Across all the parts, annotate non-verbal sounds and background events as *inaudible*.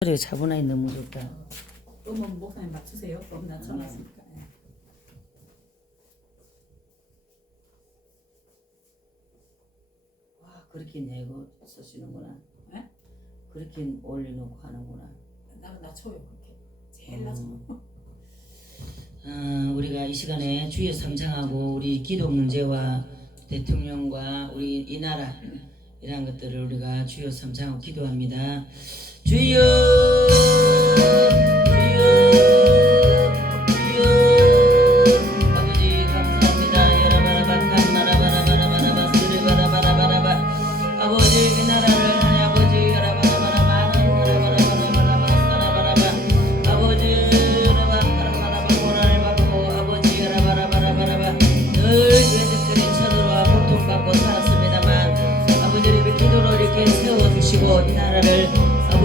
그래 차분하게 너무 좋다. 음은 목사님 맞추세요. 음 낮춰놨으니까. 예. 와 그렇게 내고 쓰시는구나. 네? 그렇게 올려놓고 하는구나. 나는 낮춰요 그렇게. 제일 낮춰. 어, 우리가 이 시간에 주의 삼창하고 우리 기도 문제와 대통령과 우리 이 나라 이런 것들을 우리가 주여 삼창하고 기도합니다. to you.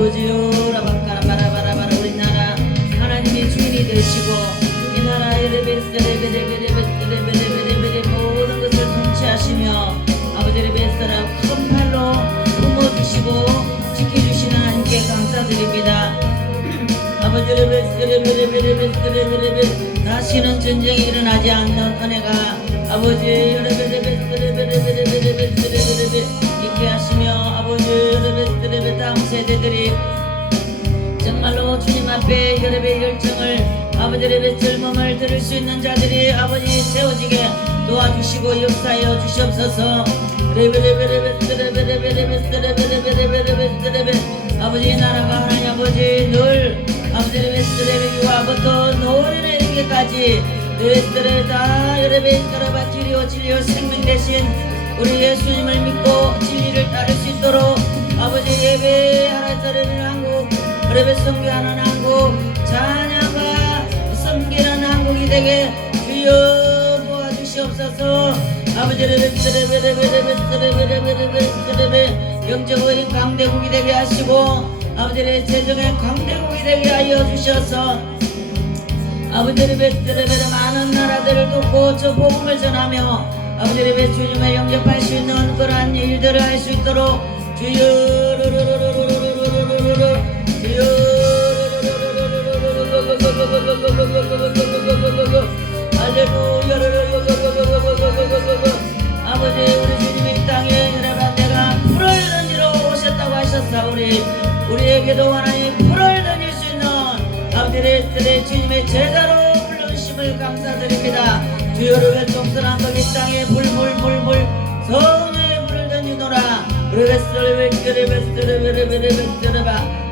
아버지요 라바카라바라바라바라 우리나라 하나님의 주인이 되시고 이 나라 에레베스레베레베레베레베레베레베레 모든 것을 통치하시며 아버지를 베스라 큰 팔로 품어주시고 지켜주시는 하나님께 감사드립니다 아버지를 베스레베레베레 베스레베레베 다시는 전쟁이 일어나지 않는 은혜가 아버지 아버지 땅 세대들이 정말로 주님 앞에 여러의 열정을 아버지의 젊음을 들을 수 있는 자들이 아버지 세워지게 도와주시고 역사하여 주시옵소서. 아버지 나라가 하나님 아버지 늘 아버지의 메스레비와부터 노래를 이르기까지 그들을 다 여러분의 따라봐 진리와 진리와 생명 대신 우리 예수님을 믿고 진리를 따를 수 있도록 아버지 예배 하나짜리는 한국 그래배 성교하는 한국 찬양과 섬기는 한국이 되게 주여 도와주시옵소서 아버지를 베스레베레베레베스레베레베레베스레베 영적의 강대국이 되게 하시고 아버지의 재정의 강대국이 되게 하여 주셔서 아버지의 베스레베레 많은 나라들을 돕고 저 복음을 전하며 아버지의 베 주님을 영접할 수 있는 그러한 일들을 할 수 있도록 아버지 우리 주님의 이 땅에 여러분 내가 불을 던지러 오셨다고 하셨사오니 우리에게도 하나님 불을 던질 수 있는 아버지의 주님의 제자로 불러주심을 감사드립니다. 주여를 종선한 거이 땅에 불불불불 성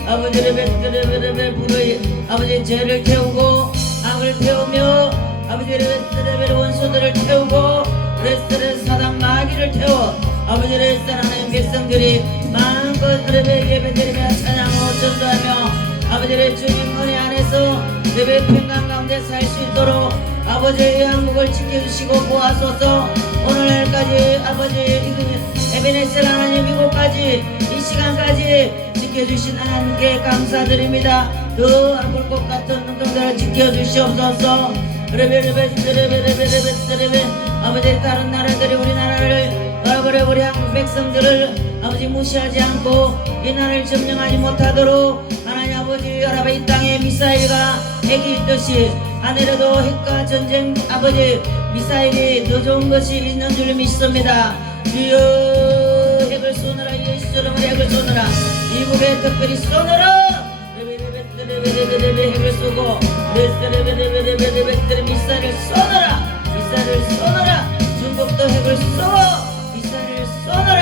아버지를 아버지 죄를 태우고 악을 태우며 아버지를 베스트레베 원수들을 태우고 베스트레 사당 마귀를 태워 아버지를 하나님 백성들이 마음껏 그레베 예배드리며 찬양하고 전도하며 아버지의 주님 은혜 안에서 예배 평강 가운데 살 수 있도록 아버지의 한국을 지켜주시고 보아소서 오늘날까지 아버지의 에 베네셀 하나님 이곳까지 이 시간까지 지켜주신 하나님께 감사드립니다. 그 불꽃 같은 눈동자를 지켜주시옵소서. 레베레베스레베레베레베레베 아버지 다른 나라들이 우리나라를 여러분의 우리 한국 백성들을 아버지 무시하지 않고 이 나라를 점령하지 못하도록 하나님 아버지 여러분 이 땅에 미사일과 핵이 있듯이 하늘에도 핵과 전쟁 아버지 미사일이 더 좋은 것이 있는 줄 믿습니다 주여 핵을 쏘느라 예수처럼 핵을 쏘느라 미국에 특별히 쏘느라 레베레베레베레베레베 핵을 쏘고 레스레베레베레베레베레 미사일을 쏘느라 미사일을 쏘느라 중국도 핵을 쏘 미사일을 쏘느라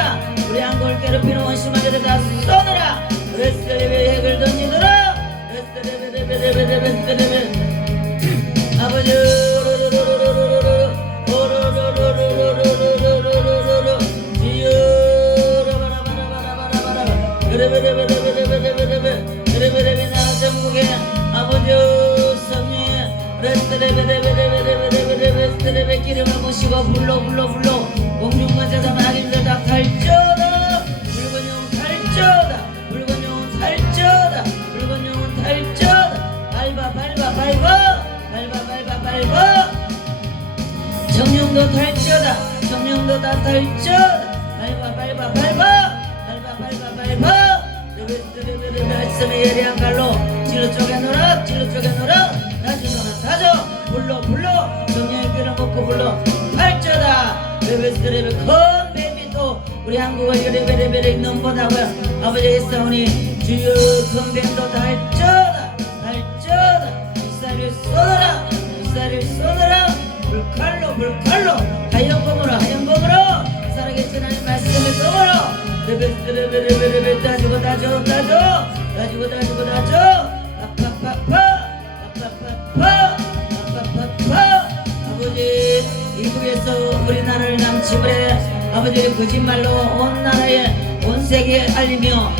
우리 한국을 괴롭히는 원수마저를 다 쏘느라 레스레베 핵을 던지느라 레스레베레베레베레베레베 아버지 스트레베 기름을 부시고 불러 불러 불러 공룡과 제삼 악인들다 탈전하 물건 영혼 탈전하 물건 영혼 탈전하 물건 영혼 탈전하 밟아 밟아 밟아 밟아 밟아 밟아 정령도 탈전하 정령도 다 탈전하 밟아 밟아 밟아 밟아 밟아 밟아 말씀의 예리한 칼로 찔러 쪼개노라 찔러 쪼개노라 불러 불러. 정령의 귀를 먹고 불러. 팔쩌다. 레베스레베 큰 뱀이도. 우리 한국의 레베레베레 넘보다고요. 아버지의 싸우니 주여 큰 뱀도 달쩌다. 달쩌다. 빗살을 쏟아라. 빗살을 쏟아라. 불칼로 불칼로. 하얀검으로 하얀검으로. 살아계신 하나님 말씀을 써보러 레베스레베레베레베 따주고 따줘 따줘 따주고 따주고 따줘 이국에서 우리나라를 남침을 해 아버지의 거짓말로 온 나라에 온 세계에 알리며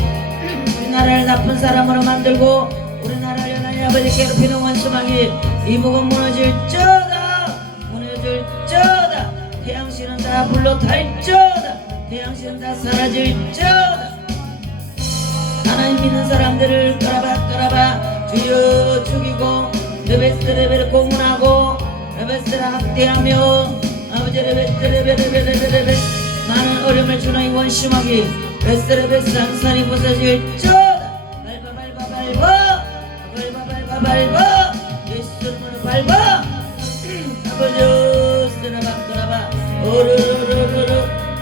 우리나라를 나쁜 사람으로 만들고 우리나라를 하나님 아버지 괴롭히는 원수망이 이목은 무너질 쩌다. 무너질 쩌다. 태양신은 다 불러 탈쩌다. 태양신은 다 사라질 쩌다. 하나님 믿는 사람들을 끌어봐 끌어봐. 주여 죽이고 레베스 공문하고 레베스를 학대하며 아버지 레베스 레벨 레벨 레벨 레벨 많은 어려움을 주는 이 원심하기. 레스 레베스 한산이 부서질 쩌다 밟아 밟아 밟아. 밟아 밟아 밟아. 예수 이름으로 밟아. 아버지 쓰나봐 끌어봐. 오르르르르르.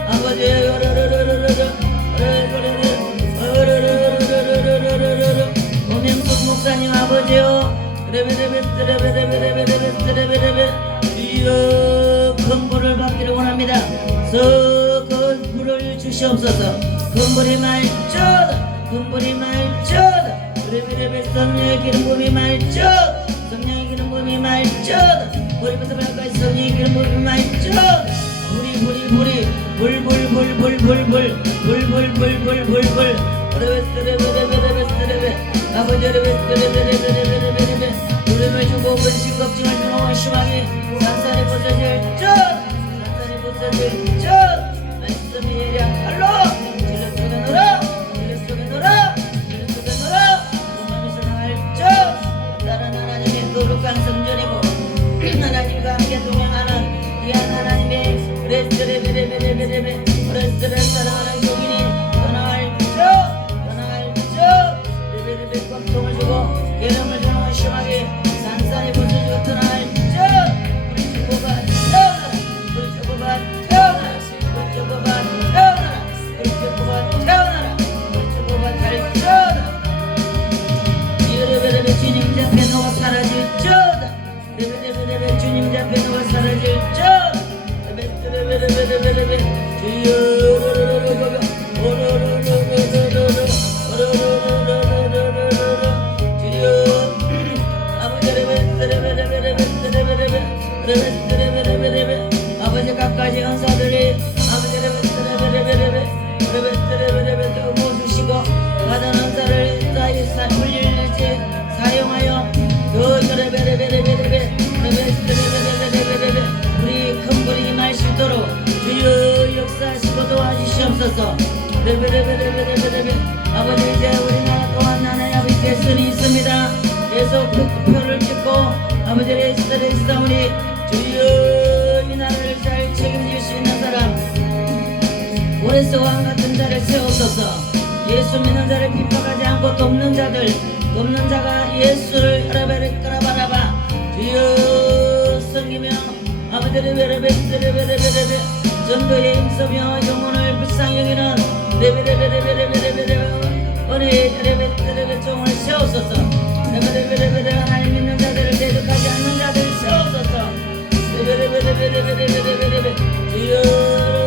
아버지 오르르르르르. 오르르르르르르르르르르 오명숙 목사님 아버지요. 레베레베레베레베레베레베레베레베 주여 큰 불을 받기를 원합니다 썩은 불을 주시옵소서 큰 불이 말쩌다 큰 불이 말쩌다 그레비레베 성령의 기름 부음이 말쩌다 성령의 기름 부음이 말쩌다 머리부터 발까지 성령의 기름 부음이 말쩌다 불이 불이 불이 불불불불불불 불불불불불불 아버지 아버지 아버지 아버지 아버지 아버지 아버지 우리를 주고 근심 걱정을 주는 원심하게 산산이 부서질 전 산산이 부서질 전 말씀이 예리한 칼로! 질러 속에 놀아! 질러 속에 놀아! 질러 속에 놀아! 몸이 선할 전 다른 하나님의 거룩한 성전이고 *clears throat* 하나님과 함께 동행하는 귀한 하나님의 레스레베레베레베레베 레스레 사랑하는 싸우니 주여 이 나라를 잘 책임질 수 있는 사람. 오래서 왕 같은 자를 세웠소서. 예수 믿는 자를 핍박하지 않고 돕는 자들. 돕는 자가 예수를 라베르 까라바라바. 주여 섬기며 아버지를 베레베레베레베레베레 전도에 힘쓰며 영혼을 불쌍히 여기는 레베레베레베레베레베레 은혜의 레베레베레 종을 세웠소서. 레베레베레베레 하나님 믿는 자들을 대적하지 않는 세웠소서 Yeah.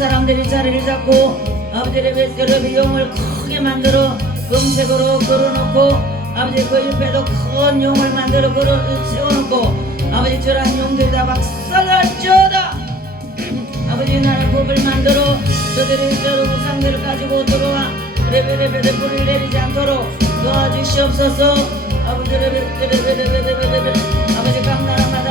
사람들이 자리를 잡고 아버지의 뱃살의 용을 크게 만들어 금색으로 걸어놓고 아버지 그 옆에도 큰 용을 만들어 걸어 세워놓고 아버지 저런 용들이 다 박살날 지어다. *clears throat* 아버지 나라 법을 만들어 저들이 저런 우상들을 가지고 들어와 레벨레벨에 불을 내리지 않도록 도와주시옵소서. 아버지 레벨레벨레벨레벨레벨 아버지 각 나라마다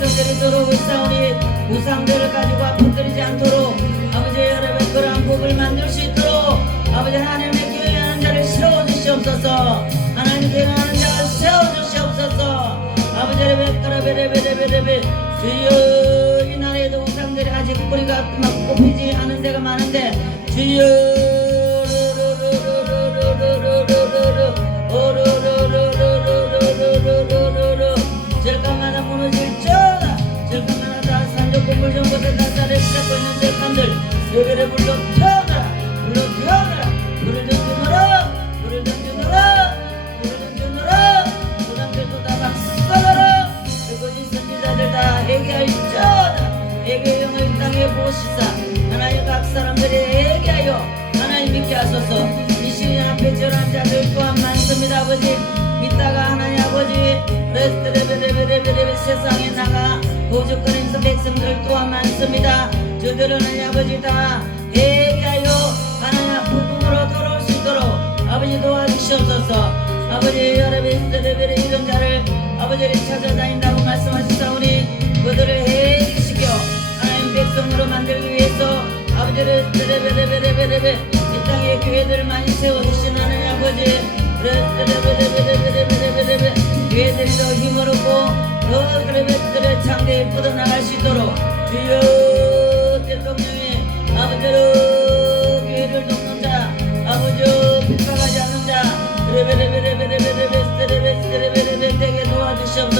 백성들이 들어오고 있사오니 우상들을 가지고 아픔들이지 않도록 아버지 여러분 그러한 법을 만들 수 있도록 아버지 하나님의 교회하는 자를 세워주시옵소서. 하나님 교회하는 자를 세워주시옵소서. 아버지 레벨레벨레벨레벨 주여 이 나라에도 우상들이 아직 뿌리가 막 뽑히지 않은 데가 많은데 주여 절간마다 다 산적고 물정곳에 다 자리에 잡고 있는 절간들. 레벨에 불러 태어나라. 불러 태어나라. 불을 던져놓아라. 불을 던져놓아라. 불을 던져놓아라. 무당들도 다 박살나라. 그곳이 선지자들 다 애기할지어다. 애기 영을 땅에 보시사. 하나님 각 사람들이 애기하여 하나님 믿게 하소서. 이 시간 앞에 절한 자들 또한 많습니다 아버지. 믿다가 하나님 아버지. 레스트레베레베레베레 세상에 나가 보조권에서 백성들 또한 많습니다. 하나님 아버지 다 애기하여 하나님 부흥으로 돌아올 수 있도록 아버지 도와주시옵소서. 아버지 여러분 레벨의 이런 자를 아버지를 찾아다닌다고 말씀하셨사오니 그들을 해시켜 하나님 백성으로 만들기 위해서 아버지를 레벨레벨레벨레벨 이 땅에 교회들을 많이 세워주신 하나님 아버지. 레벨레벨레벨레벨레벨 교회들도 힘을 얻고 더 그리스도의 창대에 뻗어나갈 수 있도록 주여 대통령의 아버지로 교회를 돕는 자 아버지로 핍박하지 않는 자 레베레베레베레베레베스레베스레베레베 내게 도와주시옵소서.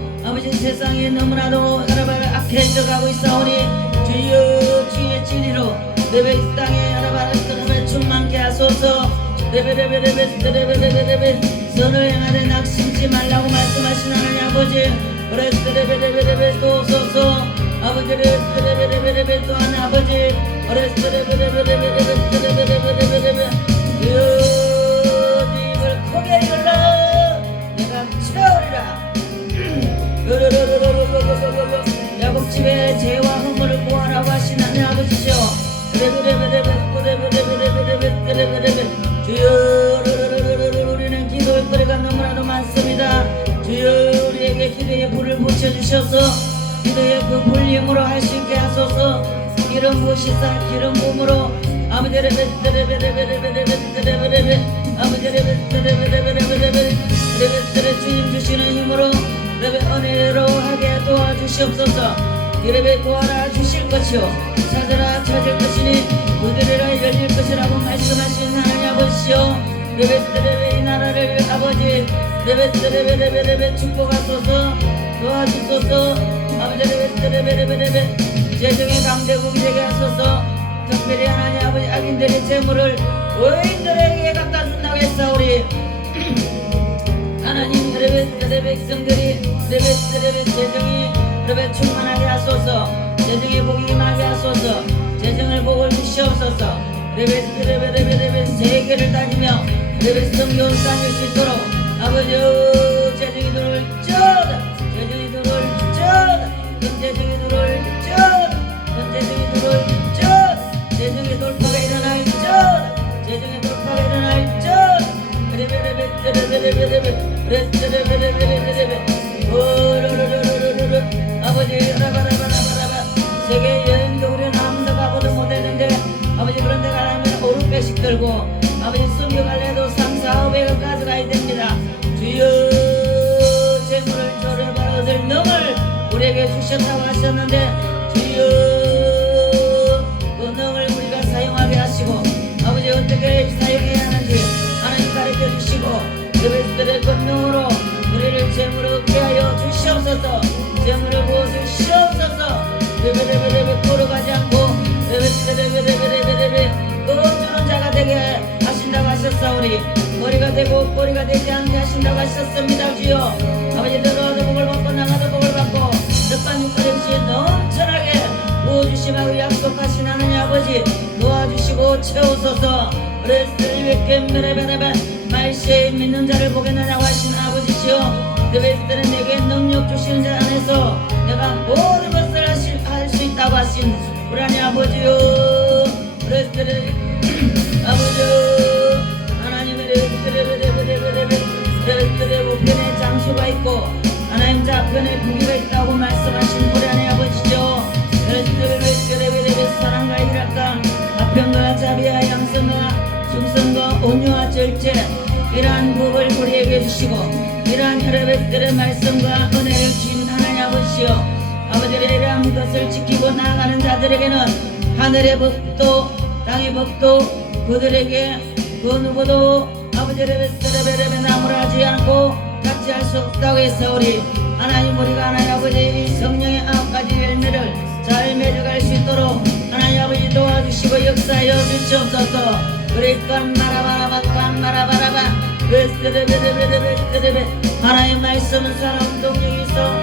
세상에 너무나도 여러분 악해져 가고 있사오니 주여 주의 진리로 내배 이 땅에 여러분 그룹에 충만케 하소서 레베레베레베레베레베레베 선을 행하되 낙심지 말라고 말씀하신 하나님 아버지 레스레베레베레베 소소서 아버지 레스레베레베레베 또한 아버지 레스레베레베레베레베레베레베레베 입을 크게 열라 내가 채우리라 야곱집에 죄와 허물을 모하라고 하신 하나님 아버지시여 주여 우리는 기도의 거리가 너무나도 많습니다 주여 우리에게 기도의 불을 붙여주셔서 기도의 그 불림으로 할 수 있게 하소서 이런 무엇이 살 이런 몸으로 아버지를 아버지를 주님 주시는 힘으로 레베 은혜로 하게 도와주시옵소서. 이레베 도와라 주실 것이요. 찾아라 찾을 것이니 그들이라 열릴 것이라고 말씀하신 하나님 아버지시오 레베레베 이 나라를 아버지 레베레베 레베 레베 축복하소서. 도와주소서. 아버지 레베레베 레베 레베 재정의 강대국이 되게 하소서. 특별히 하나님 아버지 악인들의 재물을 의인들에게 갖다 준다고 했사오리 레베스의 백성들이 레베스의 재정이 레베 충만하게 하소서. 재정의 복이 임하게 하소서. 재정을 복을 주시옵소서. 레베스 레베 레베 레베 세계를 다니며 레베스 성교를 다닐 수 있도록 아버지 재정이 들어올 쩌다. 재정이 들어올 쩌다. 재정이 들어올 쩌다. 재정이 들어올 쩌다. 재정의 돌파가 일어날 쩌다. 재정의 돌파가 일어날 쩌다 아버지 라바라바라바라바. 세계 여행도 우리는 아무도 가보도 못했는데 아버지 그런데 가려면 오른 배씩 들고 아버지 순교 갈래도 3, 4, 500원 가져가야 됩니다. 주여 재물을 저를 받아들 능을 우리에게 주셨다고 하셨는데 주여 권능으로 우리를 재물을 얻게 하여 주시옵소서. 재물을 부어주시옵소서. 레베레베레베 걸어가지 않고 레베레베레베레베레베 꺼주는 자가 되게 하신다고 하셨사오니 머리가 되고 꼬리가 되지 않게 하신다고 하셨습니다 주여. 아버지 들어도 복을 받고 나가도 복을 받고 뜻반 육발 없이 넘쳐나게 부어주심하고 약속하신 하나님 아버지 도와주시고 채우소서. 그리스도를 겜베레베레베 말시에 믿는 자를 보겠느냐고 하신 아버지시여 그리스도는 내게 능력 주시는 자 안에서 내가 모든 것을 할수 있다고 하신 우리 아버지요 이러한 여러분들의 말씀과 은혜를 주신 하나님 아버지요 아버지의 이러한 것을 지키고 나아가는 자들에게는 하늘의 법도 땅의 법도 그들에게 그 누구도 아버지의 베스레베레베 나무라지 않고 같이 할 수 없다고 했사오리 하나님 우리가 하나님 아버지 이 성령의 아홉 가지 열매를 잘 맺어갈 수 있도록 하나님 아버지 도와주시고 역사하여 주시옵소서. 그러니까 마라바라바 마라바라바 베스레베레베레베레베 하나님 말씀은 사람 있어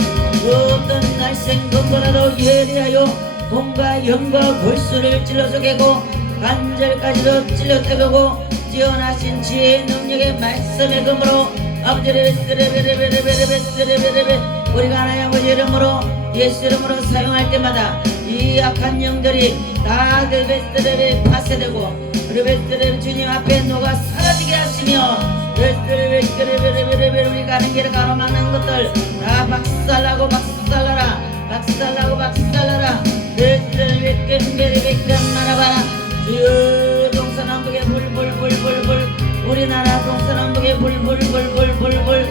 어떤 날생 것보다도 예리하여 몸과 영과 골수를 찔러서 깨고 관절까지도 찔러 떼고 뛰어나신 지혜의 능력의 말씀의 금으로 아버지를 베레베레베레베레베레베레 우리가 하나님 아버지 이름으로 예수 이름으로 사용할 때마다 이 약한 영들이 다 베스레베 파쇄되고 우리 베스레베 주님 앞에 녹아 사라지게 하시며 베스레베 베스레베레베레 우리가 하는 길을 가로막는 것들 다 박살나고 박살나라 박살나고 박살나라 베스레베 깸베레베 깸마라바라 주여 동서남북에 불불불불불 우리나라 동서남북에 불불불불불불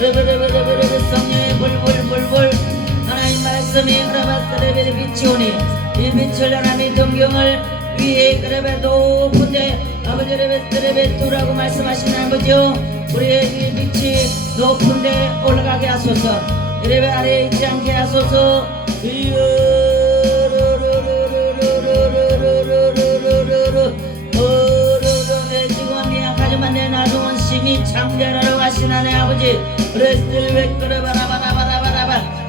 레베레베레베레 성령의 불불불불 하나님 말씀이 그라바스레베레 빛이 오니 이 빛을 하나님의 동경을 위에 그러면 높은 데 아버지를 뵙들을 뵙두라고 말씀하시는 아버지요. 우리의 빛이 높은 데 올라가게 하소서. 이래 아래에 있지 않게 하소서. 장자라고 하시나네 아버지 그레스들 왜 끌어바라바라바라바라바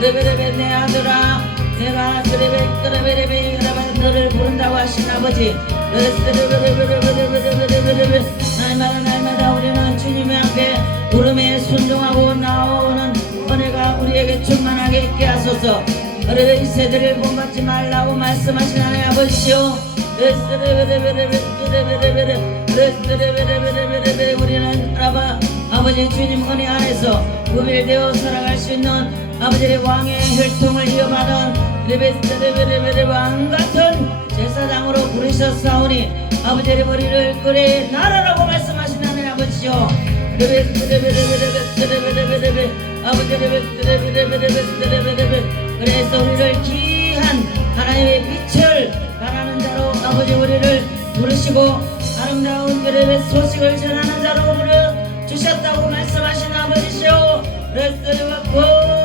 레베레베 내 아들아 내가 그레베 그레베레베 그라바 너를 부른다고 하신 아버지 레스레베레베레베레베레베레베 날마다 날마다 우리는 주님의 앞에 부름에 순종하고 나오는 은혜가 우리에게 충만하게 있게 하소서. 그래 이 세대를 본받지 말라고 말씀하신 하나님 레스레베레베레베레베레 우리는 아바 아버지 주님 은혜 안에서 구별되어 살아갈 수 있는 아버지의 왕의 혈통을 이어받은 레베스레베레베레 왕 같은 제사장으로 부르셨사오니 아버지의 머리를 그래 나라라고 말씀하신 하나님 아버지요. 레베스레베레베레베레베레베레 아버지 레베스레베레베레베레베레 그래서 우리를 귀한 하나님의 빛을 바라는 자로 아버지 우리를 부르시고 아름다운 그레의 소식을 전하는 자로 우려 주셨다고 말씀하신 아버지시오 고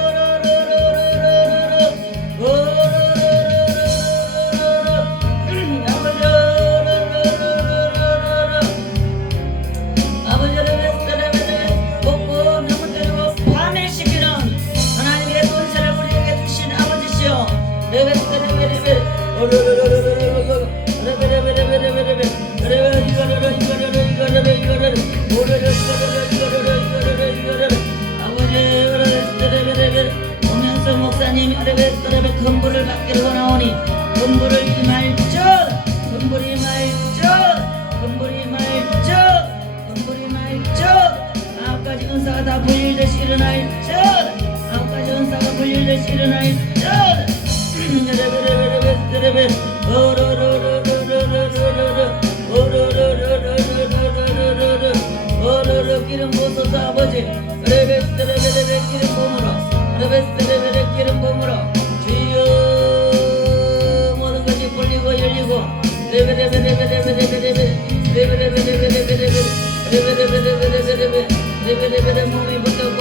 몸이부터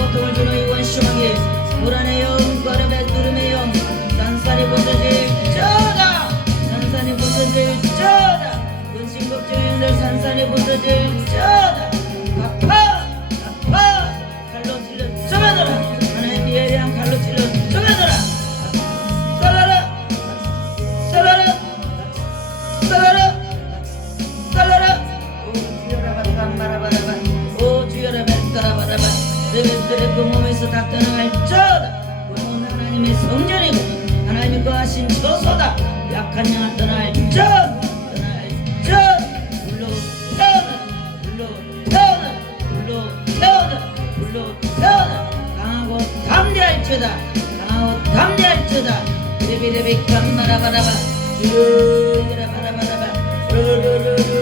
산산이 벗어질 쩌다 그들의 그 몸에서 닦는 알쩌다 오늘 하나님의 성전이고 하나님이 거하신 그 처소다. 약한 양을 떠날 전 떠날 전. 불로 태어나 불로 태어나 불로 태어나 불로 태어나. 강하고 담대할지어다 강하고 담대할지어다. 레비레비 깜나라바라바 르르라바라바라바 르르르르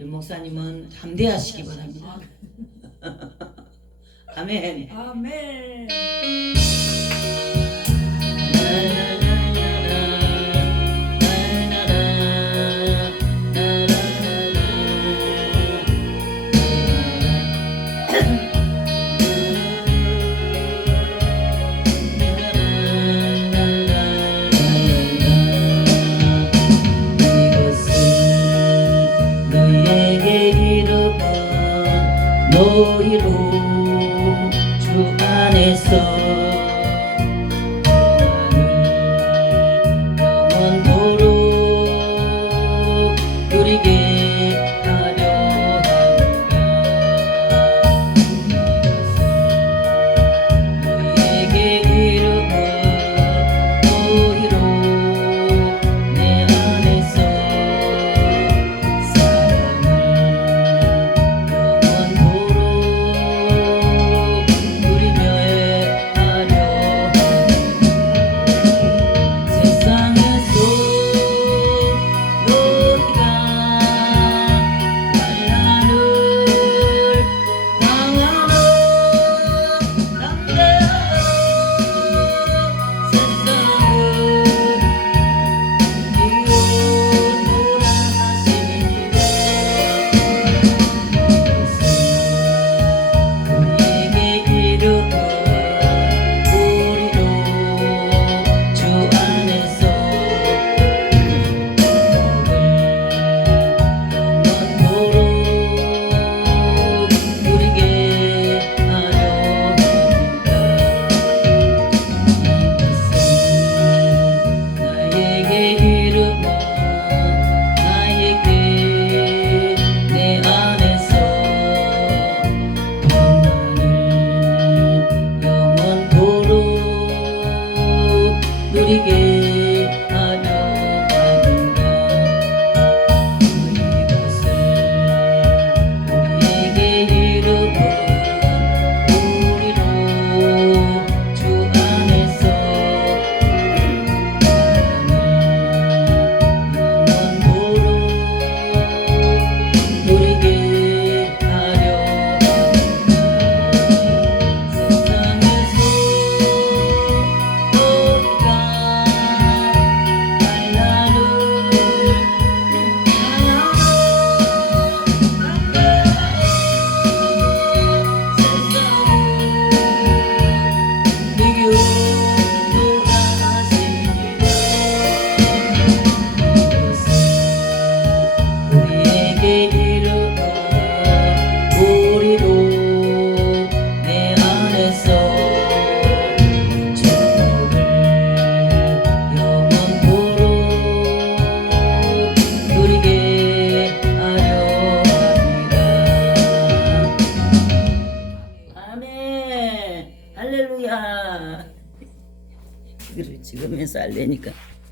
윤 목사님은 담대하시기 바랍니다. 아, 네. *laughs* 아멘. 아멘.